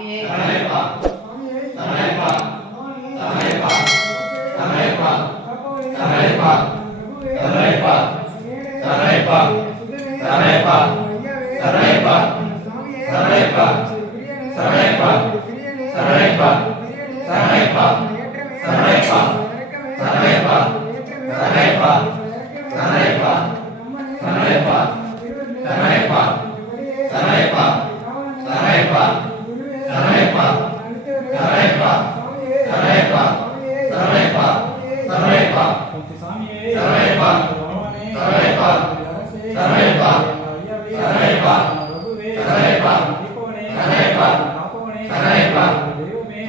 சாமியே சரணமைப்பா சாமியே சரணமைப்பா சரணமைப்பா சரணமைப்பா காப்பவனே சரணமைப்பா பிரபுவே சரணமைப்பா சரணே சரணமைப்பா சுதனே சரணமைப்பா ஐயாவே சரணமைப்பா சாமியே குருவே சரணமைப்பா அடுத்தவரே சரணமைப்பா சாமியே சரணமைப்பா சாமியே சரணமைப்பா சாமியே சரணமைப்பா சாமியே சரணமைப்பா சரணமைப்பா சரணமைப்பா சரணமைப்பா பிரபுவே சரணமைப்பா தீபவனே சரணமைப்பா காப்பவனே சரணமைப்பா தெய்வமே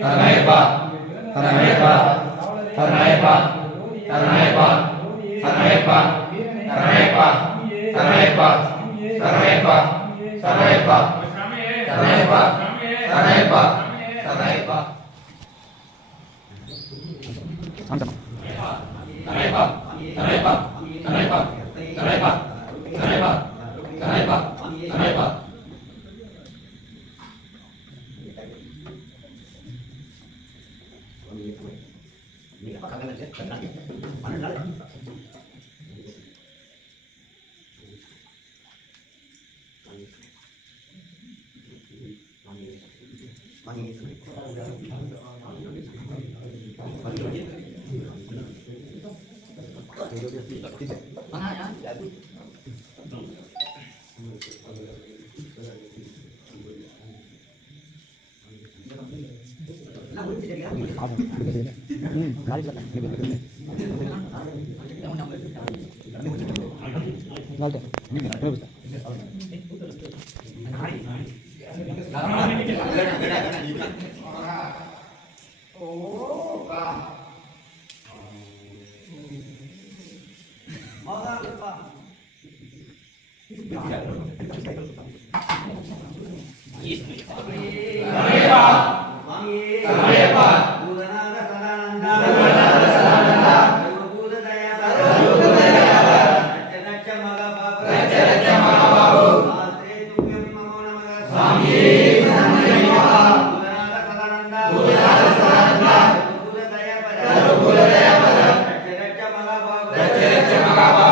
தெய்வமே சரணமைப்பா திருமகனே சரணமைப்பா ஜோதியே சரணமைப்பா ஜோதியே சரணமைப்பா பிரியனே சரணமைப்பா பிரியனே சரணமைப்பா சரணமைப்பா சரணமைப்பா சரணமைப்பா சரணமைப்பா சரணமைப்பா சரணமைப்பா சரணமைப்பா ini apa kagak lihat tenang. Ya. Hallelujah.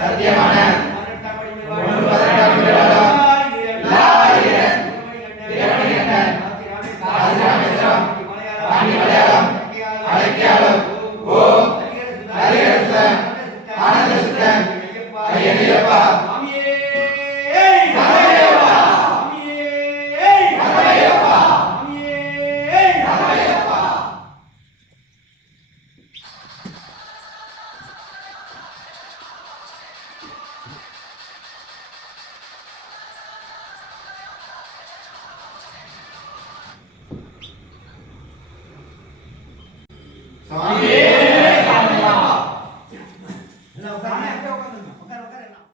சத்தியமான Amém.